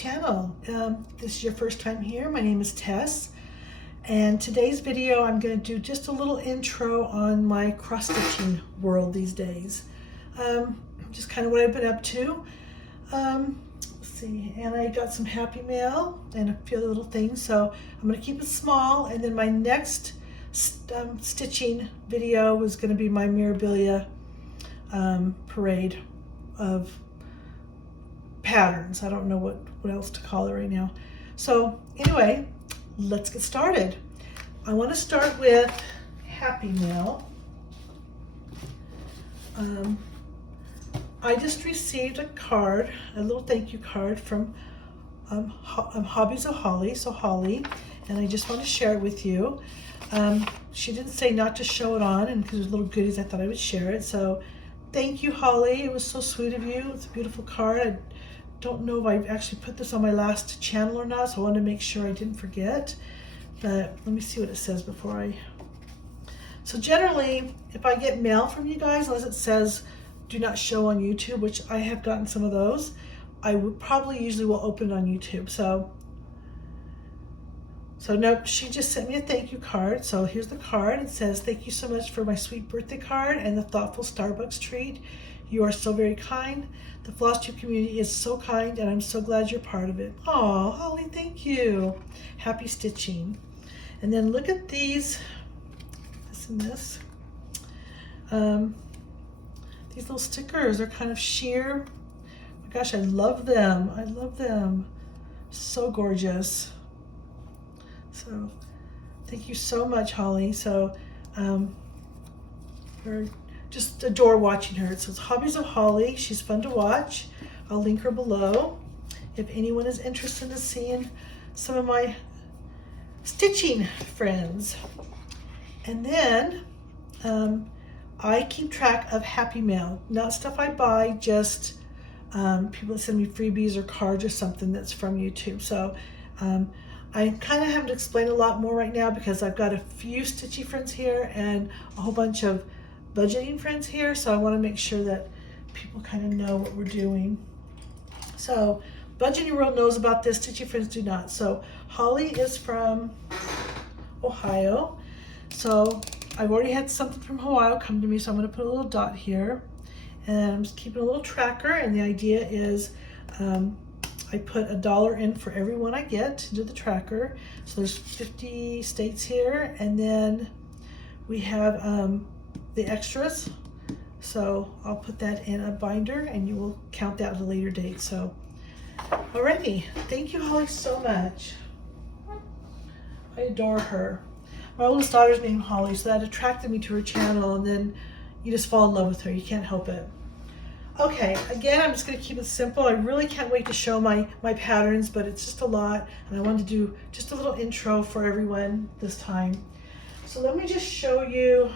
channel. This is your first time here. My name is Tess, and today's video I'm going to do just a little intro on my cross stitching world these days. Just kind of what I've been up to. Let's see, and I got some happy mail and a few other little things, so I'm going to keep it small, and then my next stitching video was going to be my Mirabilia parade of patterns. I don't know what else to call it right now. So anyway, let's get started. I want to start with happy mail. I just received a card, a little thank you card from Hobbies of Holly, so Holly, and I just want to share it with you. She didn't say not to show it on, and because there's little goodies, I thought I would share it. So thank you, Holly. It was so sweet of you. It's a beautiful card. I don't know if I actually put this on my last channel or not, so I wanted to make sure I didn't forget. But let me see what it says before I... So generally, if I get mail from you guys, unless it says do not show on YouTube, which I have gotten some of those, I would probably usually will open it on YouTube. So nope, she just sent me a thank you card. So here's the card. It says, thank you so much for my sweet birthday card and the thoughtful Starbucks treat. You are so very kind. The Flosstube community is so kind, and I'm so glad you're part of it. Oh, Holly, thank you. Happy stitching. And then look at these, this and this. These little stickers are kind of sheer. Oh my gosh, I love them. I love them. So gorgeous. So thank you so much, Holly. So just adore watching her. So it's Hobbies of Holly. She's fun to watch. I'll link her below if anyone is interested in seeing some of my stitching friends. And then I keep track of happy mail, not stuff I buy, just people that send me freebies or cards or something that's from YouTube. So I kind of have to explain a lot more right now because I've got a few stitchy friends here and a whole bunch of budgeting friends here, so I want to make sure that people kind of know what we're doing. So budgeting world knows about this, stitchy friends do not. So Holly is from Ohio, so I've already had something from Ohio come to me, so I'm going to put a little dot here, and I'm just keeping a little tracker, and the idea is I put $1 in for every one I get into the tracker. So there's 50 states here, and then we have the extras. So I'll put that in a binder, and you will count that at a later date. So alrighty, thank you, Holly, so much. I adore her. My oldest daughter's named Holly, so that attracted me to her channel, and then you just fall in love with her. You can't help it. Okay, again, I'm just going to keep it simple. I really can't wait to show my patterns, but it's just a lot, and I wanted to do just a little intro for everyone this time. So let me just show you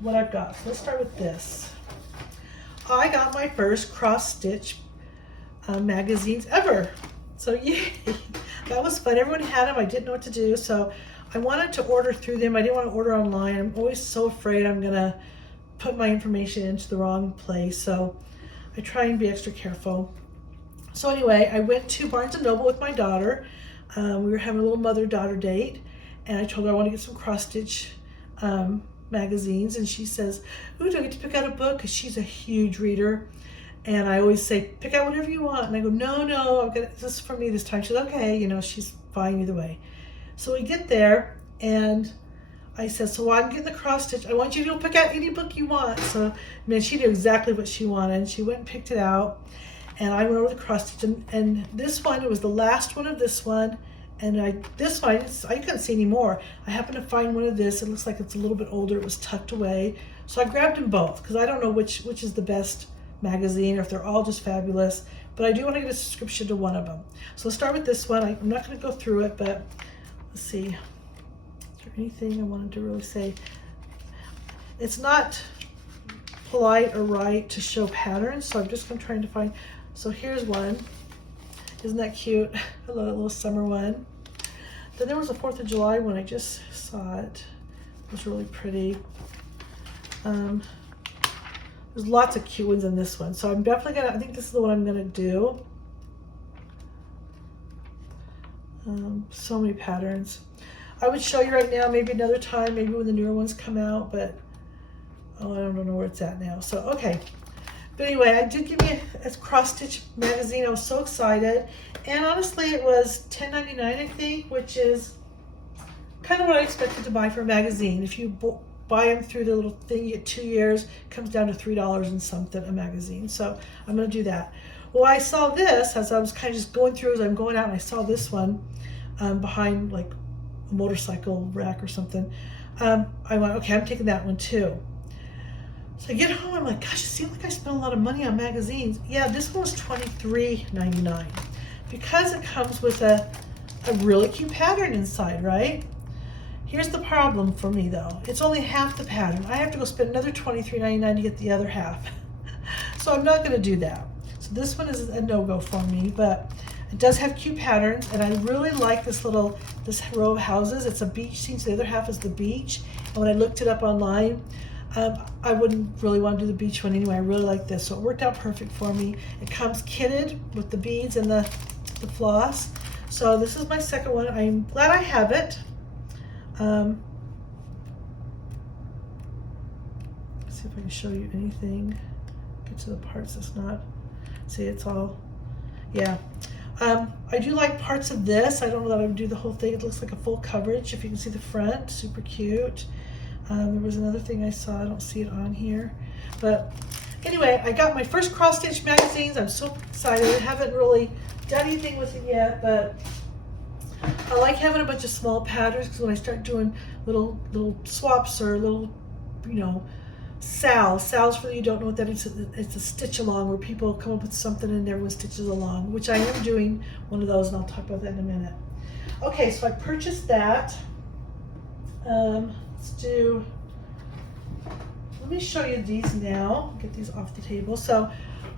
what I've got. So let's start with this. I got my first cross stitch magazines ever. So yay, that was fun. Everyone had them. I didn't know what to do, so I wanted to order through them. I didn't want to order online. I'm always so afraid I'm gonna put my information into the wrong place, so I try and be extra careful. So anyway, I went to Barnes & Noble with my daughter. We were having a little mother-daughter date, and I told her I want to get some cross-stitch magazines, and she says, ooh, do I get to pick out a book? Because she's a huge reader, and I always say, pick out whatever you want. And I go, no, this is for me this time. She's okay, you know, she's fine either way. So we get there, and I said, so I'm getting the cross stitch. I want you to go pick out any book you want. So, man, she knew exactly what she wanted. She went and picked it out, and I went over the cross stitch. And this one, it was the last one of this one. And this one, I couldn't see any more. I happened to find one of this. It looks like it's a little bit older. It was tucked away. So I grabbed them both because I don't know which is the best magazine or if they're all just fabulous. But I do want to get a subscription to one of them. So let's start with this one. I'm not going to go through it, but let's see. Anything I wanted to really say. It's not polite or right to show patterns, so I'm just going to try to find. So here's one. Isn't that cute? I love a little summer one. Then there was a 4th of July one. I just saw it. It was really pretty. There's lots of cute ones in this one, so I'm definitely gonna, I think this is the one I'm gonna do. So many patterns. I would show you right now, maybe another time, maybe when the newer ones come out, but oh, I don't know where it's at now. So, okay. But anyway, I did give me a cross stitch magazine. I was so excited. And honestly, it was $10.99, I think, which is kind of what I expected to buy for a magazine. If you buy them through the little thing, you get 2 years, it comes down to $3 and something a magazine. So I'm going to do that. Well, I saw this as I was kind of just going through as I'm going out, and I saw this one behind like a motorcycle rack or something. I went, okay, I'm taking that one too. So I get home, I'm like, gosh, it seems like I spent a lot of money on magazines. Yeah, this one was $23.99 because it comes with a really cute pattern inside, right? Here's the problem for me though. It's only half the pattern. I have to go spend another $23.99 to get the other half. So I'm not gonna do that. So this one is a no-go for me, but it does have cute patterns, and I really like this row of houses. It's a beach scene, so the other half is the beach. And when I looked it up online, I wouldn't really want to do the beach one anyway. I really like this, so it worked out perfect for me. It comes kitted with the beads and the floss. So this is my second one. I'm glad I have it. Let's see if I can show you anything. Get to the parts that's not. See, it's all, yeah. I do like parts of this. I don't know that I would do the whole thing. It looks like a full coverage. If you can see the front, super cute. There was another thing I saw. I don't see it on here. But anyway, I got my first cross stitch magazines. I'm so excited. I haven't really done anything with it yet, but I like having a bunch of small patterns because when I start doing little swaps or little, you know, salves for you don't know what that is. It's a stitch along where people come up with something and everyone stitches along, which I am doing one of those, and I'll talk about that in a minute. Okay, so I purchased that. Let me show you these now. Get these off the table. So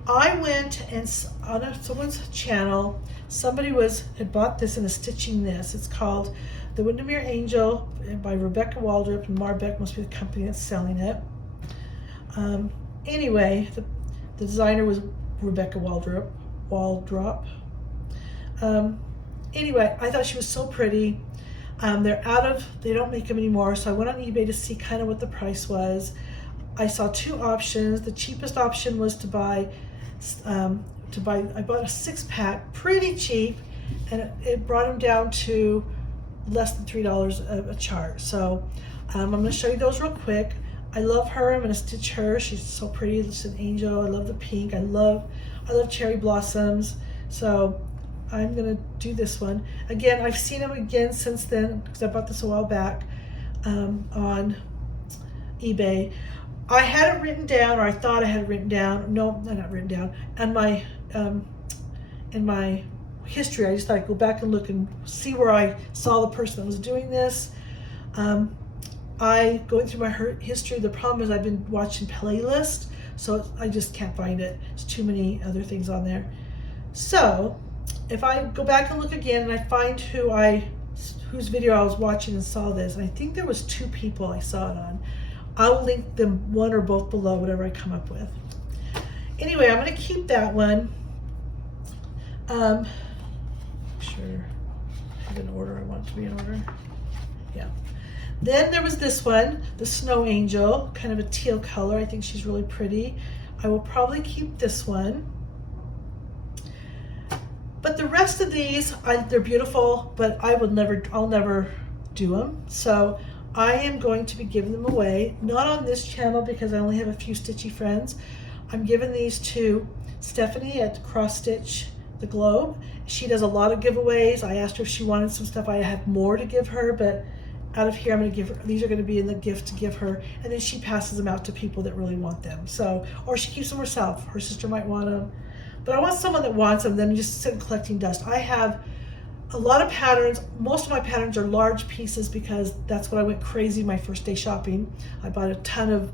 I went and on someone's channel, somebody had bought this and is stitching this. It's called The Windermere Angel by Rebecca Waldrop, and Marbeck must be the company that's selling it. Anyway, the designer was Rebecca Waldrop. Anyway, I thought she was so pretty. They don't make them anymore, so I went on eBay to see kind of what the price was. I saw two options. The cheapest option was I bought a 6-pack, pretty cheap, and it brought them down to less than $3 a chart. So I'm going to show you those real quick. I love her. I'm going to stitch her. She's so pretty. It's an angel. I love the pink. I love cherry blossoms. So I'm going to do this one. Again, I've seen them again since then because I bought this a while back on eBay. I had it written down, or I thought I had it written down. No, not written down. In my history, I just thought I'd go back and look and see where I saw the person that was doing this. Going through my history, the problem is I've been watching playlists, so I just can't find it. There's too many other things on there. So if I go back and look again and I find whose video I was watching and saw this, and I think there was 2 people I saw it on, I'll link them one or both below, whatever I come up with. Anyway, I'm going to keep that one. Sure, I have an order. I want it to be in order. Yeah. Then there was this one, the Snow Angel, kind of a teal color. I think she's really pretty. I will probably keep this one. But the rest of these, they're beautiful, but I'll never do them. So I am going to be giving them away, not on this channel because I only have a few stitchy friends. I'm giving these to Stephanie at Cross Stitch the Globe. She does a lot of giveaways. I asked her if she wanted some stuff. I have more to give her, but out of here I'm going to give her, these are going to be in the gift to give her, and then she passes them out to people that really want them. So, or she keeps them herself. Her sister might want them, but I want someone that wants them than just sit collecting dust. I have a lot of patterns. Most of my patterns are large pieces because that's what I went crazy my first day shopping. I bought a ton of,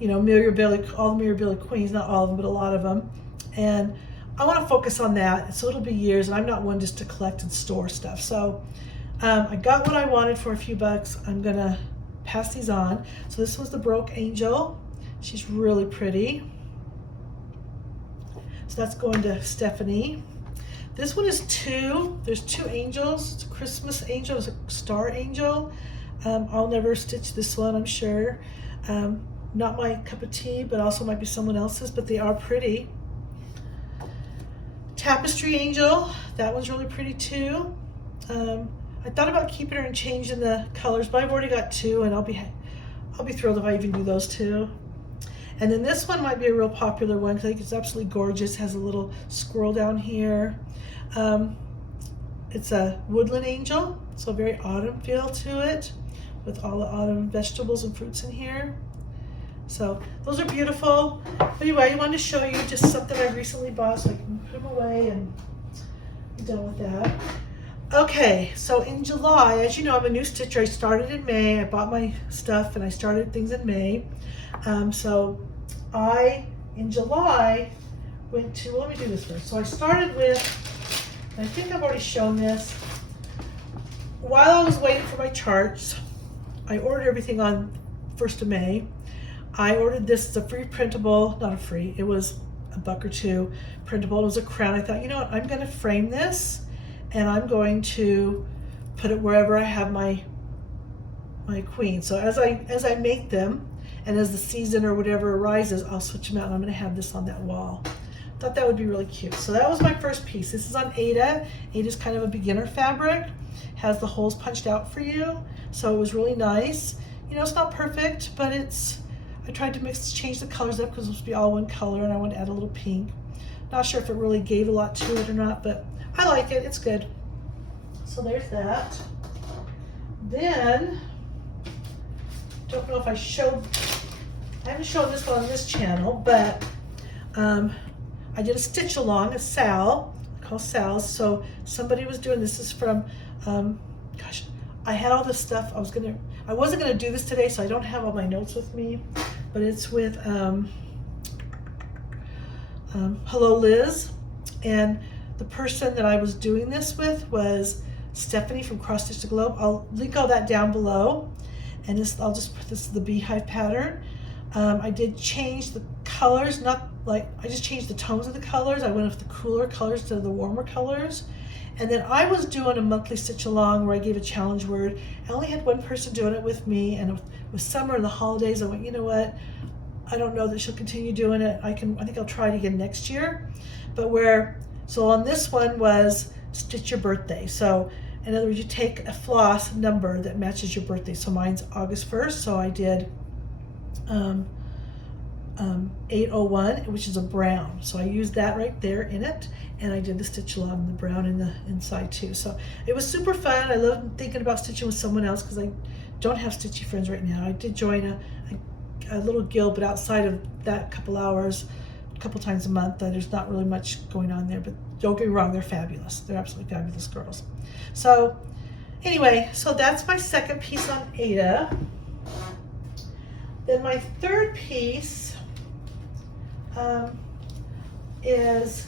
you know, Mirabilia, all the Mirabilia queens, not all of them, but a lot of them. And I want to focus on that. So it'll be years, and I'm not one just to collect and store stuff. So I got what I wanted for a few bucks. I'm gonna pass these on. So this was the Broke Angel. She's really pretty. So that's going to Stephanie. This one is two. There's two angels. It's a Christmas angel. It's a star angel. I'll never stitch this one, I'm sure. Not my cup of tea, but also might be someone else's, but they are pretty. Tapestry angel. That one's really pretty too. I thought about keeping her and changing the colors, but I've already got two, and I'll be thrilled if I even do those two. And then this one might be a real popular one because I think it's absolutely gorgeous. It has a little squirrel down here. It's a woodland angel, so a very autumn feel to it with all the autumn vegetables and fruits in here. So those are beautiful. But anyway, I wanted to show you just something I recently bought so I can put them away and be done with that. Okay, so in July, as you know, I'm a new stitcher. I started in May. I bought my stuff and I started things in May. So in July, went to, well, let me do this first. So I started with, and I think I've already shown this. While I was waiting for my charts, I ordered everything on 1st of May. I ordered this as a free printable, not a free, it was $1 or $2 printable. It was a crown. I thought, you know what, I'm gonna frame this and I'm going to put it wherever I have my queen. So as I make them, and as the season or whatever arises, I'll switch them out and I'm gonna have this on that wall. Thought that would be really cute. So that was my first piece. This is on Aida. Aida's kind of a beginner fabric. Has the holes punched out for you. So it was really nice. You know, it's not perfect, but I tried to change the colors up because it was supposed to be all one color and I want to add a little pink. Not sure if it really gave a lot to it or not, but I like it, it's good. So there's that. Then, don't know if I haven't shown this one on this channel, but I did a stitch along, a Sal, called Sal's. So somebody was doing, this is from, gosh, I had all this stuff. I wasn't gonna do this today, so I don't have all my notes with me, but it's with Hello Liz, and the person that I was doing this with was Stephanie from Cross Stitch the Globe. I'll link all that down below, and I'll just put this is the Beehive pattern. I did change the colors, I just changed the tones of the colors. I went with the cooler colors to the warmer colors. And then I was doing a monthly stitch along where I gave a challenge word. I only had one person doing it with me, and with summer and the holidays, I went, you know what? I don't know that she'll continue doing it. I think I'll try it again next year. So on this one was stitch your birthday. So in other words, you take a floss number that matches your birthday. So mine's August 1st, so I did 801, which is a brown. So I used that right there in it, and I did the stitch along in the brown in the inside too. So it was super fun. I love thinking about stitching with someone else because I don't have stitchy friends right now. I did join a little guild, but outside of that couple hours, a couple times a month, there's not really much going on there, but don't get me wrong, they're fabulous. They're absolutely fabulous girls. So anyway, so that's my second piece on Aida. Then my third piece is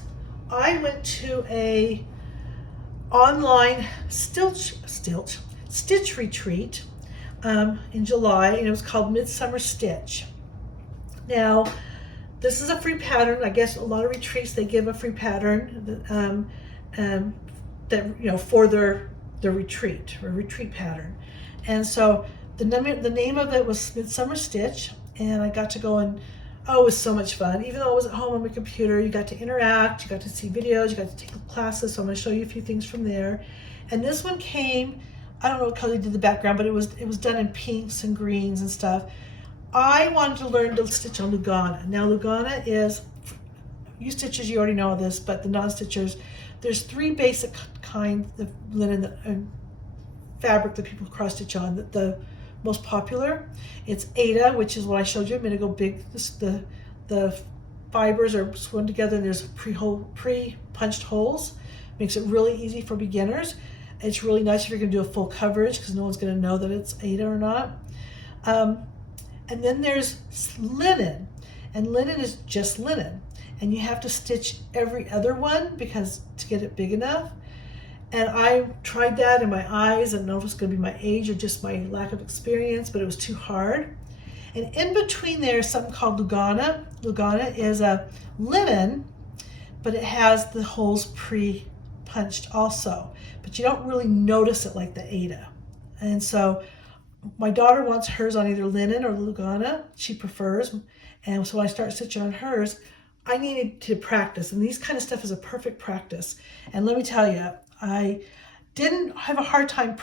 I went to a online Stitch Retreat in July, and it was called Midsummer Stitch. Now, this is a free pattern. I guess a lot of retreats, they give a free pattern that you know, for their retreat, or retreat pattern. And so the name of it was Midsummer Stitch, and I got to go and, oh, it was so much fun. Even though I was at home on my computer, you got to interact, you got to see videos, you got to take classes, so I'm gonna show you a few things from there. And this one came, I don't know what color they did the background, but it was done in pinks and greens and stuff. I wanted to learn to stitch on Lugana. Now Lugana is, you stitchers, you already know this, but the non-stitchers, there's three basic kinds of linen fabric that people cross stitch on. The most popular, it's Aida, which is what I showed you a minute ago. The fibers are sewn together and there's pre-punched holes. Makes it really easy for beginners. It's really nice if you're gonna do a full coverage because no one's gonna know that it's Aida or not. And then there's linen, and linen is just linen. And you have to stitch every other one because to get it big enough. And I tried that in my eyes. I don't know if it's gonna be my age or just my lack of experience, but it was too hard. And in between there is something called Lugana. Lugana is a linen, but it has the holes punched also, but you don't really notice it like the Ada. And so my daughter wants hers on either linen or Lugana, she prefers. And so when I start stitching on hers, I needed to practice, and these kind of stuff is a perfect practice. And let me tell you, I didn't have a hard time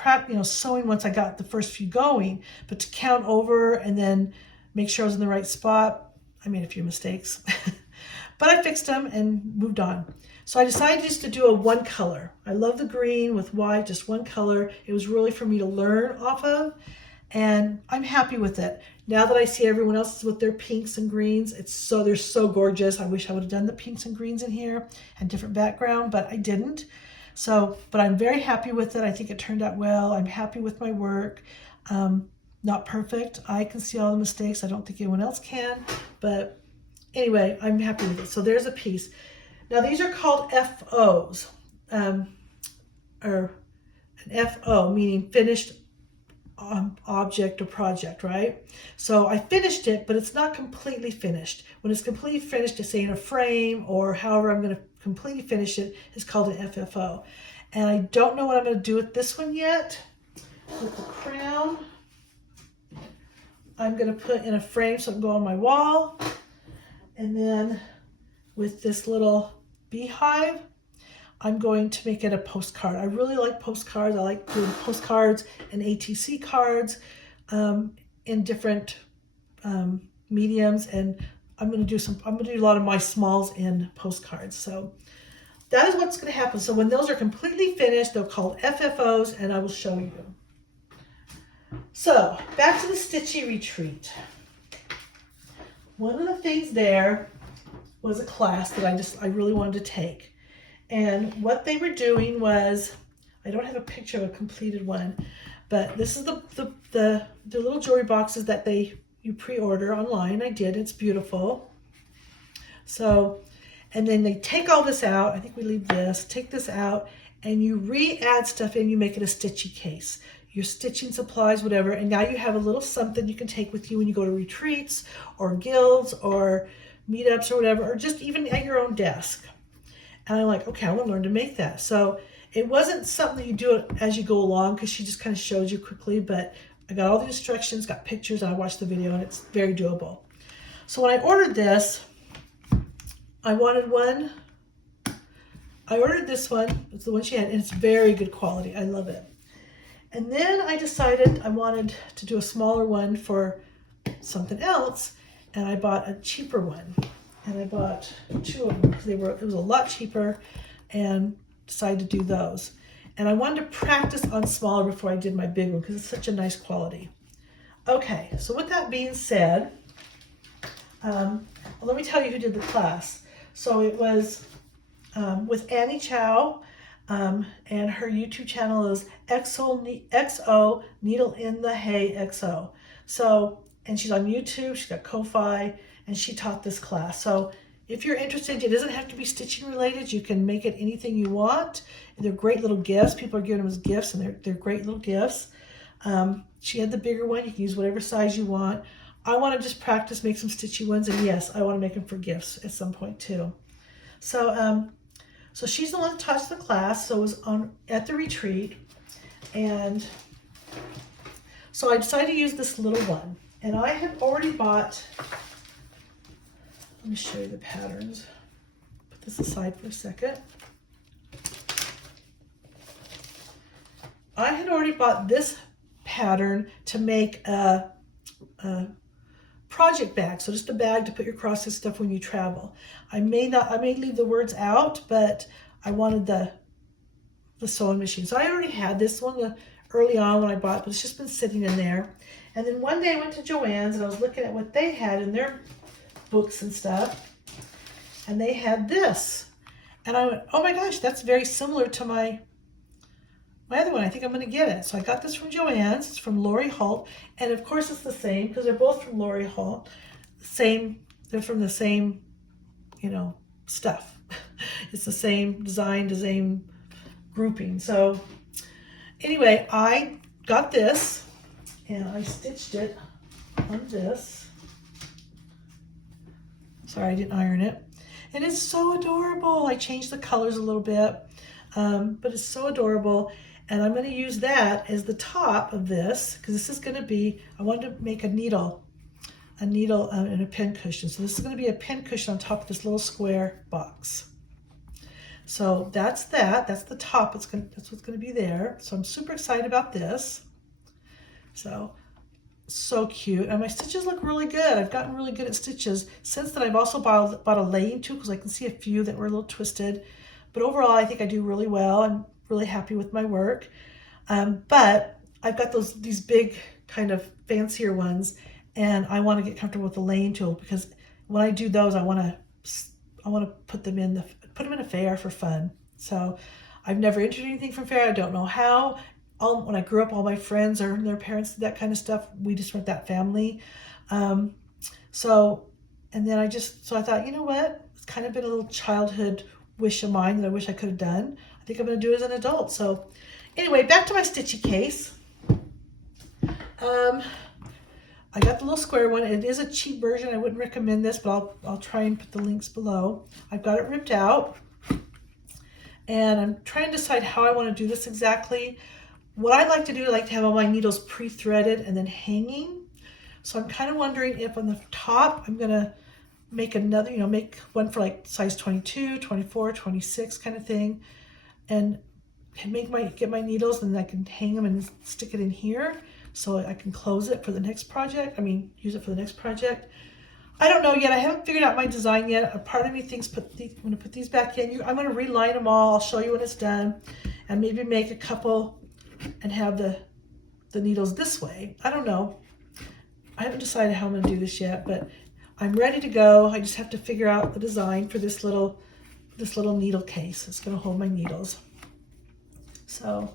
sewing once I got the first few going, but to count over and then make sure I was in the right spot, I made a few mistakes. But I fixed them and moved on. So I decided just to do a one color. I love the green with white, just one color. It was really for me to learn off of, and I'm happy with it. Now that I see everyone else with their pinks and greens, they're so gorgeous. I wish I would have done the pinks and greens in here and different background, but I didn't. So, but I'm very happy with it. I think it turned out well. I'm happy with my work. Not perfect. I can see all the mistakes. I don't think anyone else can, but anyway, I'm happy with it. So there's a piece. Now these are called FOs, or an FO meaning finished object or project, right? So I finished it, but it's not completely finished. When it's completely finished, it's in a frame or however I'm going to completely finish it is called an FFO. And I don't know what I'm going to do with this one yet. With the crown, I'm going to put in a frame so it can go on my wall. And then with this little beehive, I'm going to make it a postcard. I really like postcards. I like doing postcards and ATC cards in different mediums, and I'm going to do a lot of my smalls in postcards. So that is what's going to happen. So when those are completely finished, they're called FFOs, and I will show you. So back to the Stitchy Retreat. One of the things there was a class that I really wanted to take. And what they were doing was, I don't have a picture of a completed one, but this is the little jewelry boxes that you pre-order online. I did, it's beautiful. So, and then they take all this out. I think we leave this, take this out, and you re-add stuff in, you make it a stitchy case. Your stitching supplies, whatever, and now you have a little something you can take with you when you go to retreats or guilds or meetups or whatever, or just even at your own desk. And I'm like, okay, I want to learn to make that. So it wasn't something that you do it as you go along, because she just kind of showed you quickly, but I got all the instructions, got pictures, and I watched the video, and it's very doable. So when I ordered this, I wanted one. I ordered this one. It's the one she had, and it's very good quality. I love it. And then I decided I wanted to do a smaller one for something else, and I bought a cheaper one. And I bought two of them because it was a lot cheaper, and decided to do those. And I wanted to practice on smaller before I did my big one because it's such a nice quality. Okay, so with that being said, well, let me tell you who did the class. So it was with Annie Chow, and her YouTube channel is XO Needle in the Hay XO. So, and she's on YouTube, she's got Ko-Fi, and she taught this class. So if you're interested, it doesn't have to be stitching related. You can make it anything you want. They're great little gifts. People are giving them as gifts, and they're great little gifts. She had the bigger one. You can use whatever size you want. I want to just practice, make some stitchy ones, and yes, I want to make them for gifts at some point too. So, so she's the one that taught the class. So it was at the retreat, and so I decided to use this little one. And I had already bought. Let me show you the patterns. Put this aside for a second. I had already bought this pattern to make a project bag, so just a bag to put your crosses stuff when you travel. I may leave the words out, but I wanted the sewing machine. So I already had this one early on when I bought it, but it's just been sitting in there. And then one day I went to Joann's and I was looking at what they had in their books and stuff, and they had this. And I went, oh my gosh, that's very similar to my other one. I think I'm going to get it. So I got this from Joann's. It's from Lori Holt. And of course it's the same because they're both from Lori Holt. They're from the same, stuff. It's the same design, the same grouping. So anyway, I got this and I stitched it on this. Sorry, I didn't iron it. And it's so adorable. I changed the colors a little bit. but it's so adorable. And I'm going to use that as the top of this, because this is going to be, I wanted to make a needle and a pin cushion. So this is going to be a pin cushion on top of this little square box. So that's the top. That's what's going to be there. So I'm super excited about this. So cute. And my stitches look really good. I've gotten really good at stitches. Since then, I've also bought a laying tool because I can see a few that were a little twisted. But overall, I think I do really well. I'm really happy with my work. But I've got these big kind of fancier ones, and I want to get comfortable with the laying tool, because when I do those, I want to put them in a fair for fun. So I've never entered anything from fair. I don't know how. When I grew up, all my friends or their parents did that kind of stuff. We just weren't that family. So I thought, you know what? It's kind of been a little childhood wish of mine that I wish I could have done. I think I'm going to do it as an adult. So anyway, back to my stitchy case. I got the little square one. It is a cheap version. I wouldn't recommend this, but I'll try and put the links below. I've got it ripped out, and I'm trying to decide how I want to do this exactly. What I like to do, I like to have all my needles pre-threaded and then hanging. So I'm kind of wondering if on the top, I'm going to make another, make one for like size 22, 24, 26 kind of thing, and get my needles, and then I can hang them and stick it in here so I can close it for the next project. Use it for the next project. I don't know yet. I haven't figured out my design yet. A part of me thinks I'm going to put these back in. I'm going to reline them all. I'll show you when it's done, and maybe make a couple and have the needles this way. I don't know. I haven't decided how I'm going to do this yet, but I'm ready to go. I just have to figure out the design for this little needle case. It's going to hold my needles. So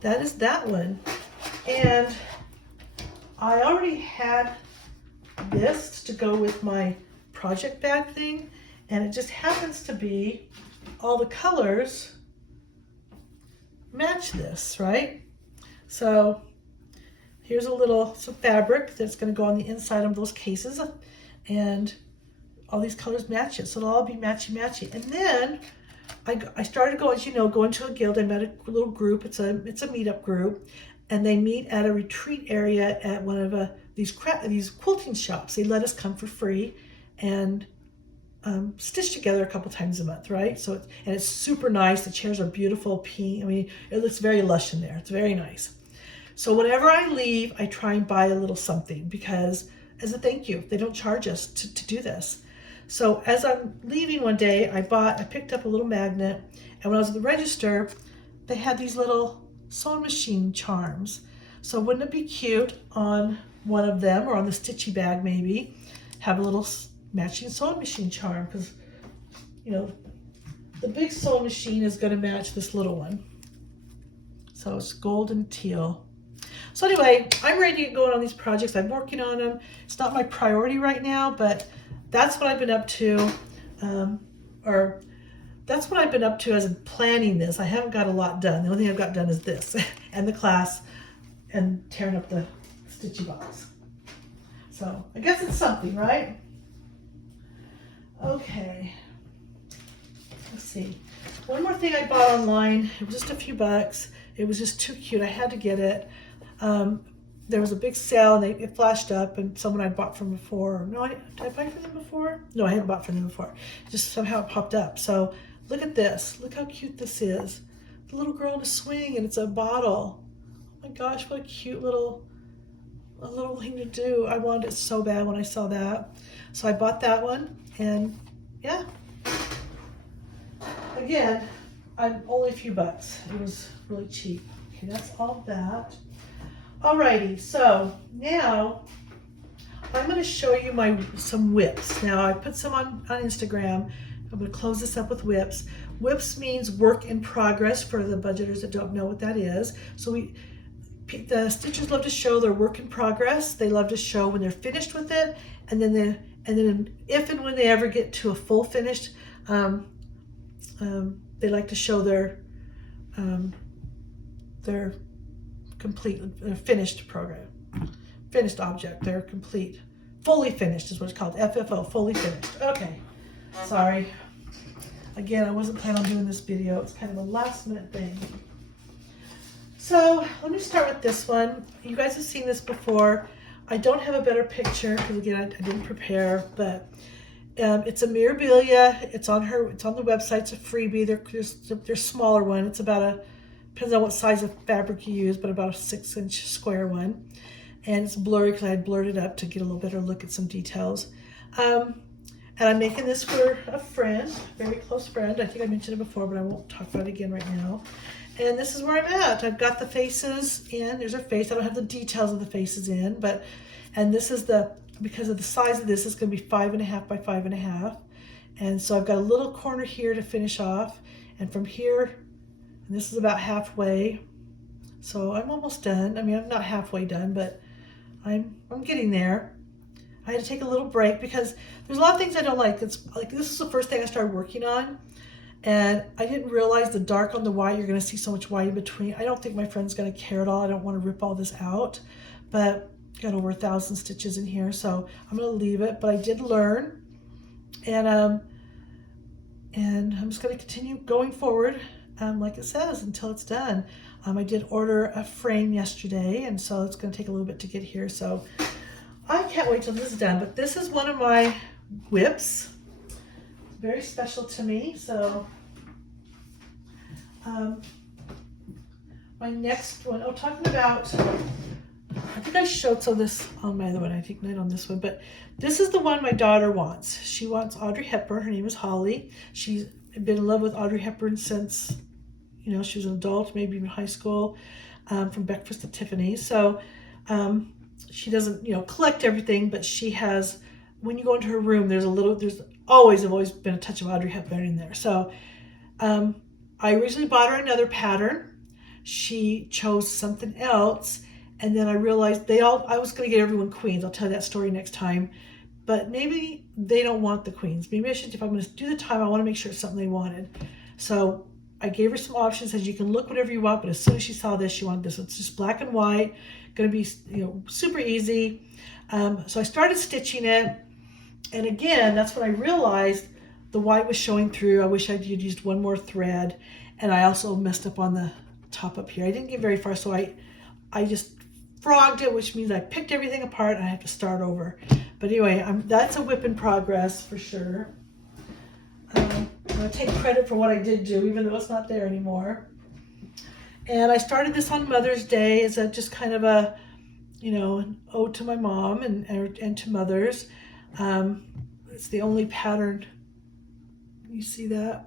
that is that one. And I already had this to go with my project bag thing, and it just happens to be all the colors match this, right? So here's some fabric that's going to go on the inside of those cases, and all these colors match it, so it'll all be matchy-matchy. And then I started going, going to a guild. I met a little group. It's a meetup group, and they meet at a retreat area at one of these quilting shops. They let us come for free and stitch together a couple times a month, right? So it's super nice. The chairs are beautiful, pink. It looks very lush in there. It's very nice. So whenever I leave, I try and buy a little something, because as a thank you, they don't charge us to do this. So as I'm leaving one day, I picked up a little magnet, and when I was at the register, they had these little sewing machine charms. So wouldn't it be cute on one of them, or on the stitchy bag maybe, have a little matching sewing machine charm, because the big sewing machine is going to match this little one. So it's gold and teal. So anyway, I'm ready to get going on these projects. I'm working on them. It's not my priority right now, but that's what I've been up to, that's what I've been up to as in planning this. I haven't got a lot done. The only thing I've got done is this and the class and tearing up the Stitchy box. So I guess it's something, right? Okay, let's see. One more thing I bought online. It was just a few bucks. It was just too cute. I had to get it. There was a big sale, and it flashed up, and someone I'd bought from before. No, did I buy from them before? No, I hadn't bought from them before. Just somehow it popped up. So look at this. Look how cute this is. The little girl in a swing, and it's a bottle. Oh my gosh, what a cute little thing to do. I wanted it so bad when I saw that. So I bought that one, and yeah. Again, I'm only a few bucks. It was really cheap. Okay, that's all that. Alrighty, so now I'm going to show you some WIPS. Now I put some on Instagram. I'm going to close this up with WIPS. WIPS means work in progress for the budgeters that don't know what that is. So the stitchers love to show their work in progress. They love to show when they're finished with it, and then if and when they ever get to a full finished, they like to show their finished program, finished object. They're complete, fully finished is what it's called. FFO, fully finished. Okay, sorry. Again, I wasn't planning on doing this video. It's kind of a last minute thing. So let me start with this one. You guys have seen this before. I don't have a better picture because again, I didn't prepare, but it's a Mirabilia. It's on the website. It's a freebie. There's smaller one. It's about depends on what size of fabric you use, but about a 6-inch square one. And it's blurry because I had blurred it up to get a little better look at some details. And I'm making this for a friend, a very close friend. I think I mentioned it before, but I won't talk about it again right now. And this is where I'm at. I've got the faces in. There's a face. I don't have the details of the faces in, and this is because of the size of this, it's going to be 5.5 by 5.5. And so I've got a little corner here to finish off. And from here, and this is about halfway. So I'm almost done. I mean, I'm not halfway done, but I'm getting there. I had to take a little break because there's a lot of things I don't like. It's like this is the first thing I started working on. And I didn't realize the dark on the white, you're going to see so much white in between. I don't think my friend's going to care at all. I don't want to rip all this out, but got over 1,000 stitches in here, so I'm going to leave it. But I did learn, and I'm just going to continue going forward, like it says, until it's done. I did order a frame yesterday, and so it's going to take a little bit to get here. So I can't wait till this is done. But this is one of my WIPS. Very special to me. So my next one, talking about, I think I showed some of this on my other one, I think not on this one, but this is the one my daughter wants. She wants Audrey Hepburn. Her name is Holly. She's been in love with Audrey Hepburn since, she was an adult, maybe even high school, from Breakfast at Tiffany's. So she doesn't, collect everything, but she has, when you go into her room, there's always been a touch of Audrey Hepburn in there. So I originally bought her another pattern. She chose something else, and then I realized I was going to get everyone queens. I'll tell you that story next time. But maybe they don't want the queens. Maybe I should, if I'm going to do the time, I want to make sure it's something they wanted. So I gave her some options, says you can look whatever you want, but as soon as she saw this, she wanted this. It's just black and white, going to be super easy. So I started stitching it. And again, that's when I realized the white was showing through. I wish I'd used one more thread. And I also messed up on the top up here. I didn't get very far, so I just frogged it, which means I picked everything apart and I have to start over. But anyway, that's a WIP in progress for sure. I'm going to take credit for what I did do, even though it's not there anymore. And I started this on Mother's Day as just kind of a, an ode to my mom and to mothers. It's the only pattern. You see that?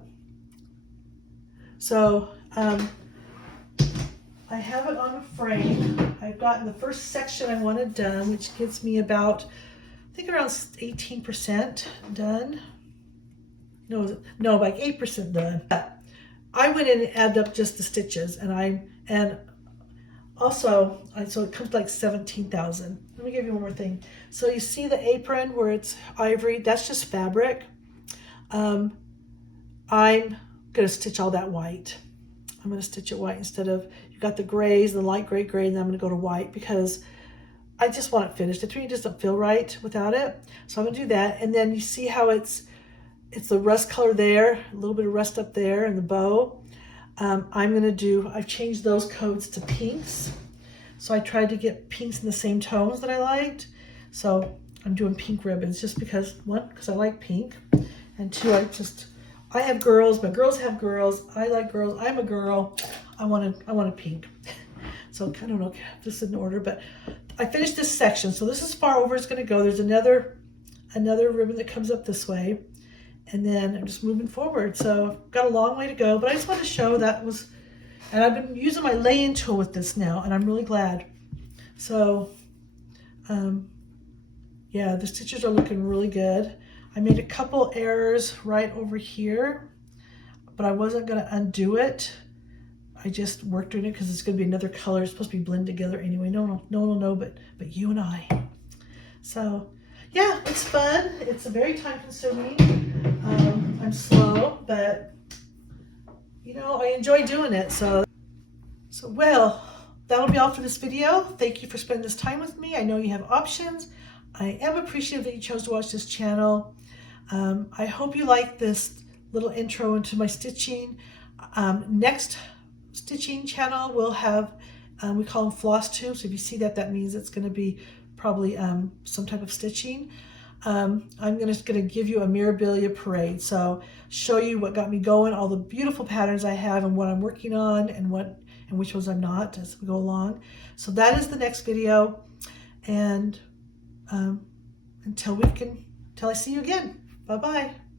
So I have it on a frame. I've gotten the first section I wanted done, which gives me about, I think around 18% done. No, like 8% done. I went in and added up just the stitches, and also, so it comes to like 17,000. Let me give you one more thing. So you see the apron where it's ivory, that's just fabric. I'm gonna stitch all that white. I'm gonna stitch it white instead of, you've got the grays, the light gray, and then I'm gonna go to white because I just want it finished. It doesn't feel right without it. So I'm gonna do that. And then you see how it's the rust color there, a little bit of rust up there in the bow. I've changed those codes to pinks. So I tried to get pinks in the same tones that I liked. So I'm doing pink ribbons just because, one, because I like pink. And two, I have girls, my girls have girls. I like girls, I'm a girl. I wanted pink. So I don't know if this is in order, but I finished this section. So this is far over it's gonna go. There's another ribbon that comes up this way. And then I'm just moving forward. So I've got a long way to go, but I just wanted to show that was, and I've been using my lay-in tool with this now, and I'm really glad. So, yeah, the stitches are looking really good. I made a couple errors right over here, but I wasn't gonna undo it. I just worked on it because it's gonna be another color. It's supposed to be blended together anyway. No one will know, but you and I. So, yeah, it's fun. It's a very time-consuming. I'm slow, but I enjoy doing it. So well, that'll be all for this video. Thank you for spending this time with me. I know you have options. I am appreciative that you chose to watch this channel. I hope you like this little intro into my stitching. Next stitching channel will have, we call them Flosstube. So if you see that, that means it's going to be probably some type of stitching. I'm gonna give you a Mirabilia parade. So show you what got me going, all the beautiful patterns I have and what I'm working on and which ones I'm not as we go along. So that is the next video. And until I see you again. Bye-bye.